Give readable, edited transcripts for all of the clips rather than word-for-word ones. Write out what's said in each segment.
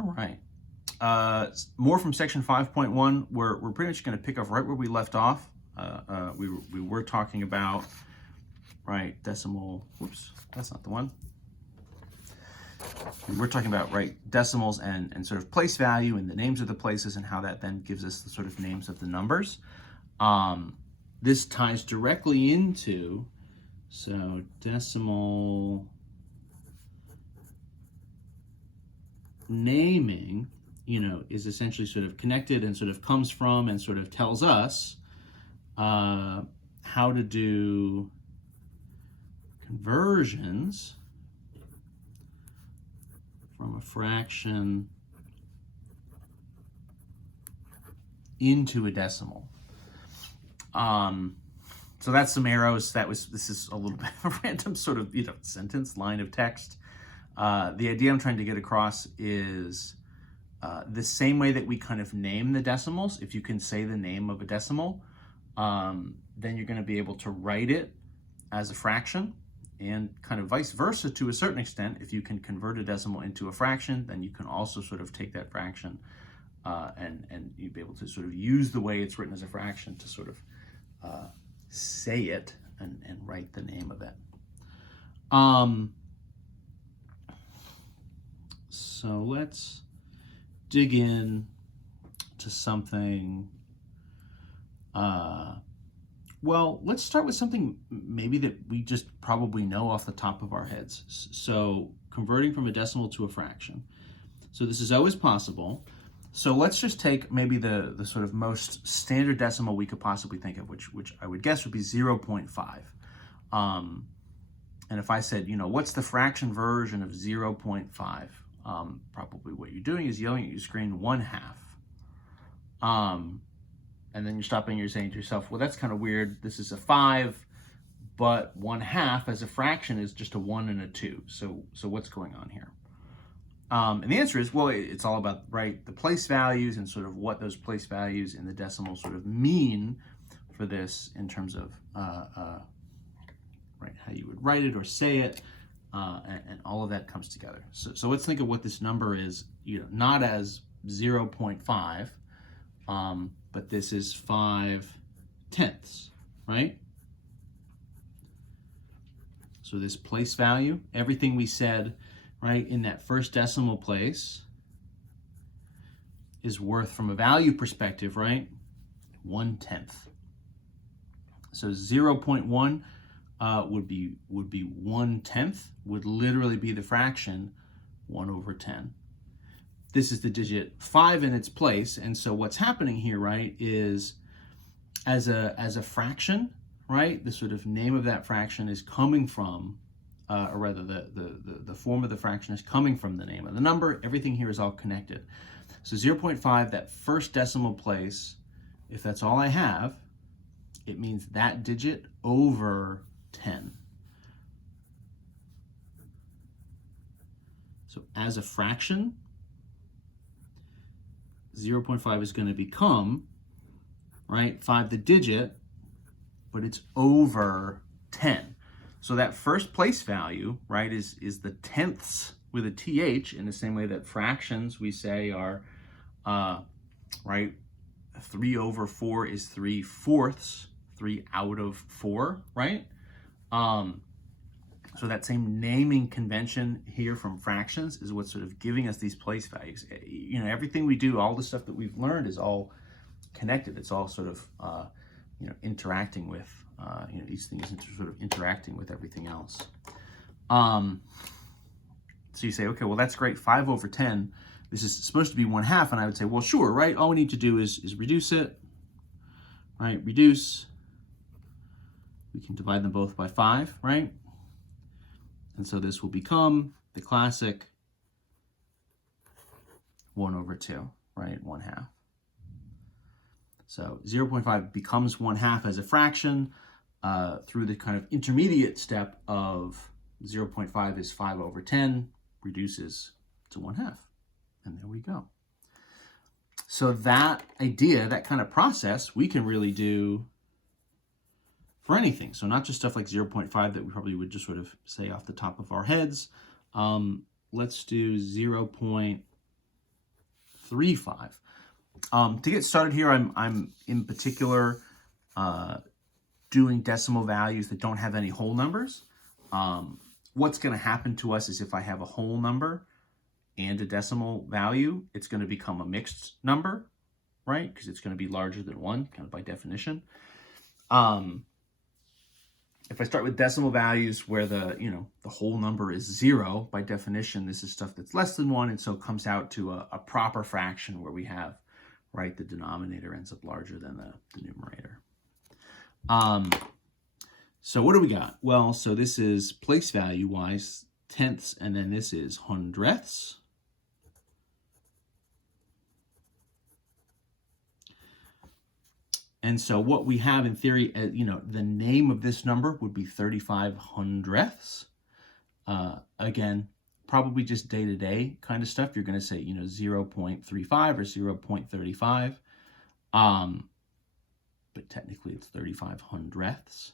All right. More from section 5.1. We're pretty much going to pick up right where we left off. We were talking about, right, decimal, whoops, that's not the one. We were talking about, right, decimals and sort of place value and the names of the places and how that then gives us the sort of names of the numbers. This ties directly into, so decimal naming, is essentially sort of connected and sort of comes from and sort of tells us how to do conversions from a fraction into a decimal. So that's some arrows. This is a little bit of a random sort of sentence, line of text. The idea I'm trying to get across is the same way that we kind of name the decimals. If you can say the name of a decimal, then you're going to be able to write it as a fraction, and kind of vice versa to a certain extent. If you can convert a decimal into a fraction, then you can also sort of take that fraction and you'd be able to sort of use the way it's written as a fraction to sort of say it and write the name of it. So let's dig in to something. Well, let's start with something maybe that we just probably know off the top of our heads. So converting from a decimal to a fraction. So this is always possible. So let's just take maybe the sort of most standard decimal we could possibly think of, which I would guess would be 0.5. And if I said, what's the fraction version of 0.5? Probably what you're doing is yelling at your screen 1/2. And then you're stopping, you're saying to yourself, well, that's kind of weird. This is a 5, but 1/2 as a fraction is just a 1 and a 2. So what's going on here? And the answer is, well, it's all about, right, the place values and sort of what those place values in the decimal sort of mean for this in terms of, right, how you would write it or say it, and all of that comes together. So let's think of what this number is, not as 0.5, but this is 5/10, right? So this place value, everything we said, right, in that first decimal place is worth, from a value perspective, right, 1/10. So 0.1 would be 1/10, would literally be the fraction 1/10. This is the digit 5 in its place, and so what's happening here, right, is as a fraction, right, the sort of name of that fraction is coming from, or rather the form of the fraction is coming from the name of the number. Everything here is all connected. So 0.5, that first decimal place, if that's all I have, it means that digit over 10. So as a fraction, 0.5 is going to become, right, 5 the digit, but it's over 10. So that first place value, right, is the tenths with a th, in the same way that fractions we say are, right, 3/4 is 3/4, 3 out of 4, right? So that same naming convention here from fractions is what's sort of giving us these place values. Everything we do, all the stuff that we've learned is all connected. It's all sort of, interacting with, these things sort of interacting with everything else. So you say, okay, well, that's great. 5/10. This is supposed to be 1/2. And I would say, well, sure, right? All we need to do is reduce it, right? Reduce. We can divide them both by 5, right? And so this will become the classic 1/2, right? 1/2. So 0.5 becomes 1/2 as a fraction through the kind of intermediate step of 0.5 is 5/10, reduces to 1/2. And there we go. So that idea, that kind of process, we can really do for anything. So not just stuff like 0.5 that we probably would just sort of say off the top of our heads. Let's do 0.1. 0.35. To get started here, I'm in particular doing decimal values that don't have any whole numbers. What's going to happen to us is if I have a whole number and a decimal value, it's going to become a mixed number, right? Because it's going to be larger than 1, kind of by definition. If I start with decimal values where the whole number is 0, by definition, this is stuff that's less than 1, and so it comes out to a proper fraction where we have, right, the denominator ends up larger than the numerator. So what do we got? Well, so this is place value wise, tenths, and then this is hundredths. And so what we have in theory, the name of this number would be 35 hundredths. Again, probably just day-to-day kind of stuff. You're going to say, 0.35 or 0.35. But technically it's 35 hundredths,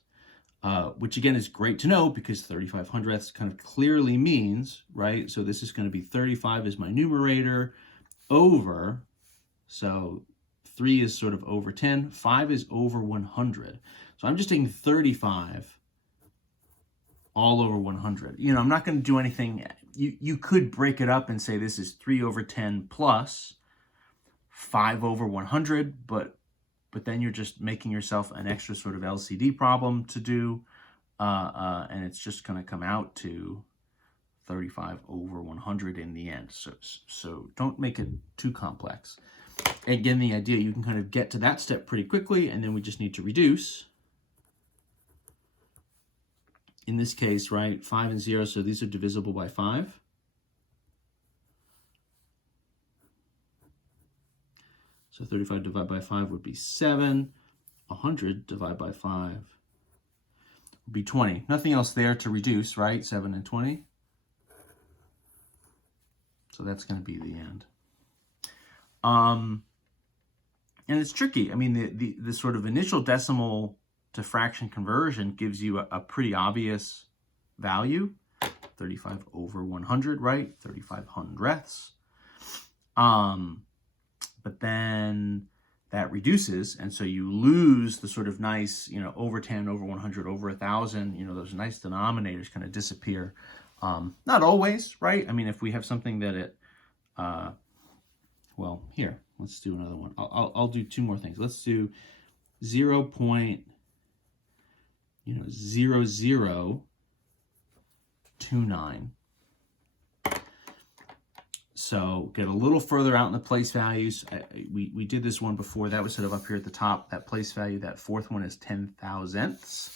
which again is great to know because 35 hundredths kind of clearly means, right? So this is going to be 35 as my numerator over, so 3 is sort of over 10, 5 is over 100. So I'm just taking 35 all over 100. I'm not going to do anything. You could break it up and say this is 3 over 10 plus 5 over 100, but then you're just making yourself an extra sort of LCD problem to do, and it's just going to come out to 35 over 100 in the end. So don't make it too complex. Again, the idea, you can kind of get to that step pretty quickly, and then we just need to reduce. In this case, right, 5 and 0, so these are divisible by 5. So 35 divided by 5 would be 7. 100 divided by 5 would be 20. Nothing else there to reduce, right? 7 and 20. So that's going to be the end. And it's tricky. I mean, the sort of initial decimal to fraction conversion gives you a pretty obvious value. 35 over 100, right? 35 hundredths. But then that reduces, and so you lose the sort of nice, over 10, over 100, over 1,000, those nice denominators kind of disappear. Not always, right? I mean, if we have something that well, here, let's do another one. I'll do 2 more things. Let's do 0.0029. So get a little further out in the place values. We did this one before. That was sort of up here at the top. That place value, that fourth one is 10 thousandths.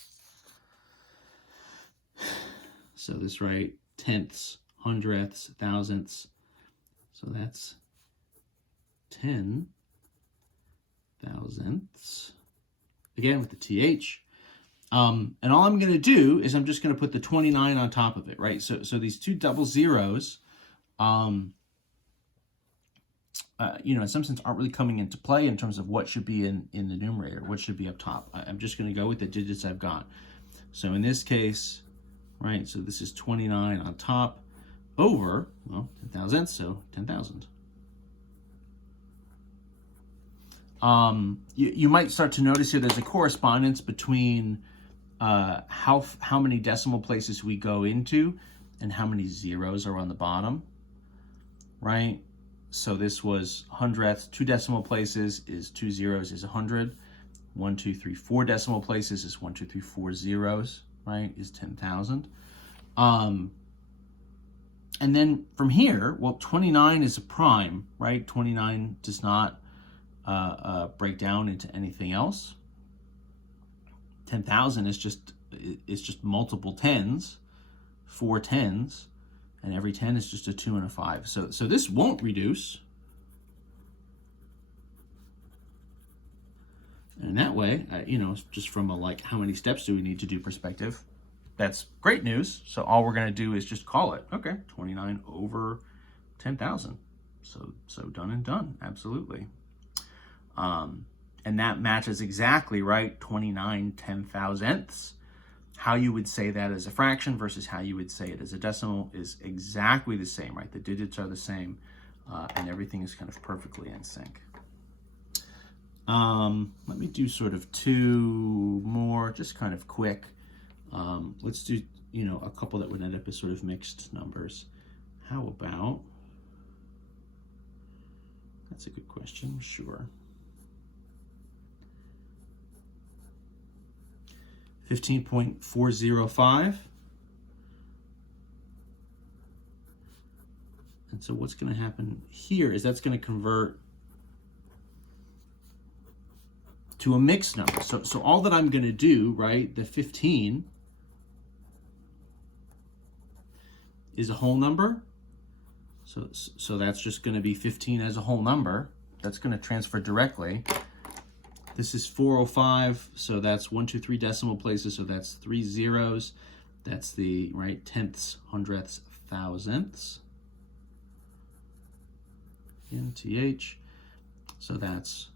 So this, right, tenths, hundredths, thousandths. So that's 10 thousandths. Again, with the TH. And all I'm going to do is I'm just going to put the 29 on top of it, right? So these 2 double zeros, in some sense, aren't really coming into play in terms of what should be in the numerator, what should be up top. I'm just going to go with the digits I've got. So in this case, right, so this is 29 on top over, well, 10 thousandths, so 10,000. You might start to notice here there's a correspondence between how many decimal places we go into and how many zeros are on the bottom, right? So this was hundredths, 2 decimal places is 2 zeros is 100. 1, 2, 3, 4 decimal places is 1, 2, 3, 4 zeros, right, is 10,000. And then from here, well, 29 is a prime, right? 29 does not break down into anything else. 10,000 is just multiple tens, 4 tens, and every 10 is just a 2 and a 5. So this won't reduce. And in that way, just from a how many steps do we need to do perspective, that's great news. So all we're going to do is just call it. Okay, 29 over 10,000. So done and done, absolutely. And that matches exactly, right, 29 10,000ths. How you would say that as a fraction versus how you would say it as a decimal is exactly the same, right? The digits are the same. and everything is kind of perfectly in sync. Let me do sort of two more, just kind of quick. Let's do, a couple that would end up as sort of mixed numbers. How about, that's a good question, sure. 15.405. And so what's going to happen here is that's going to convert to a mixed number. So all that I'm going to do, right, the 15 is a whole number. So that's just going to be 15 as a whole number. That's going to transfer directly. This is 405, so that's 1, 2, 3 decimal places, so that's 3 zeros. That's the, right, tenths, hundredths, thousandths. NTH. So that's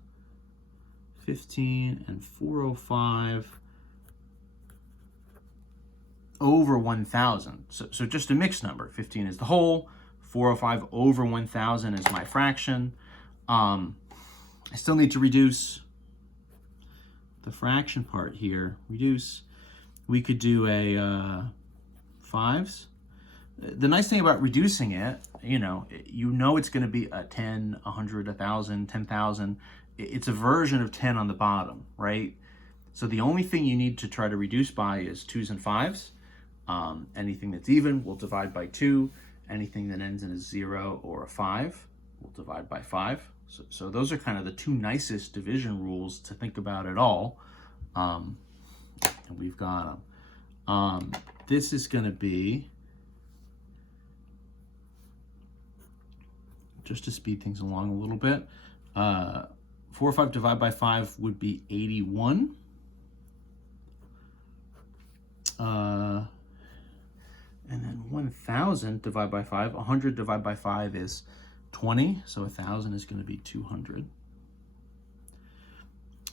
15 and 405 over 1,000. So just a mixed number. 15 is the whole, 405 over 1,000 is my fraction. I still need to reduce the fraction part here. Reduce. We could do a fives. The nice thing about reducing it, you know it's going to be a 10, 100, 1,000, 10,000. It's a version of 10 on the bottom, right? So the only thing you need to try to reduce by is 2s and 5s. Anything that's even, we'll divide by 2. Anything that ends in a 0 or a 5, we'll divide by 5. So those are kind of the two nicest division rules to think about at all. And we've got them. This is going to be, just to speed things along a little bit, 4 or 5 divided by 5 would be 81. And then 1,000 divided by 5, 100 divided by 5 is 20, so 1,000 is going to be 200.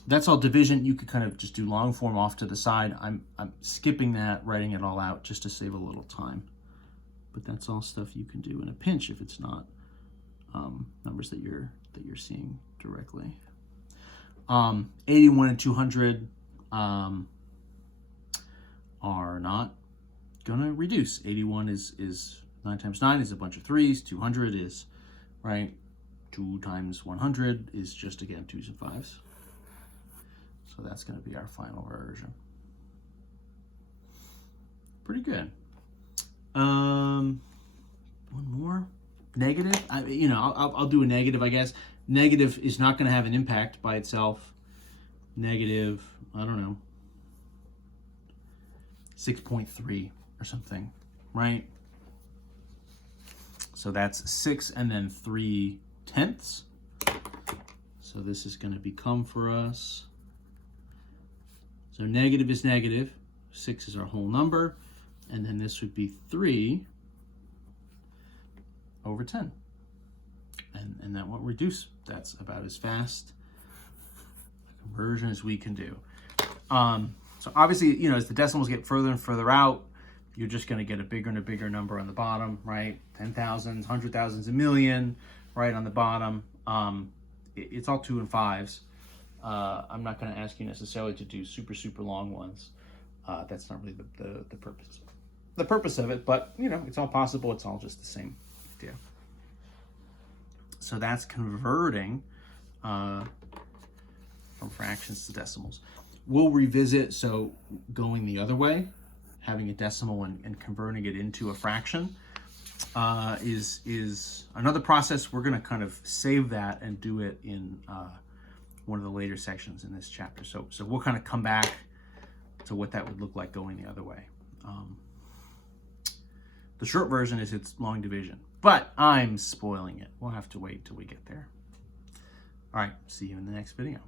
That's all division. You could kind of just do long form off to the side. I'm skipping that, writing it all out just to save a little time. But that's all stuff you can do in a pinch if it's not numbers that you're seeing directly. 81 and 200 are not gonna reduce. 81 is 9 times 9 is a bunch of 3s. 200 is, right, 2 times 100 is just, again, 2s and 5s. So that's gonna be our final version. Pretty good. One more. Negative. I'll do a negative, I guess. Negative is not going to have an impact by itself. Negative, I don't know, 6.3 or something, right? So that's 6 and then 3 tenths. So this is going to become for us. So negative is negative. 6 is our whole number. And then this would be 3 over 10. And that won't reduce. That's about as fast a conversion as we can do. So obviously, as the decimals get further and further out, you're just going to get a bigger and a bigger number on the bottom, right? 10,000s, 100,000s, a million, right on the bottom. It's all 2 and 5s. I'm not going to ask you necessarily to do super, super long ones. That's not really the purpose. The purpose of it, but it's all possible. It's all just the same idea. So that's converting from fractions to decimals. We'll revisit, so going the other way, having a decimal and converting it into a fraction is another process. We're going to kind of save that and do it in one of the later sections in this chapter. So we'll kind of come back to what that would look like going the other way. The short version is it's long division, but I'm spoiling it. We'll have to wait till we get there. All right, see you in the next video.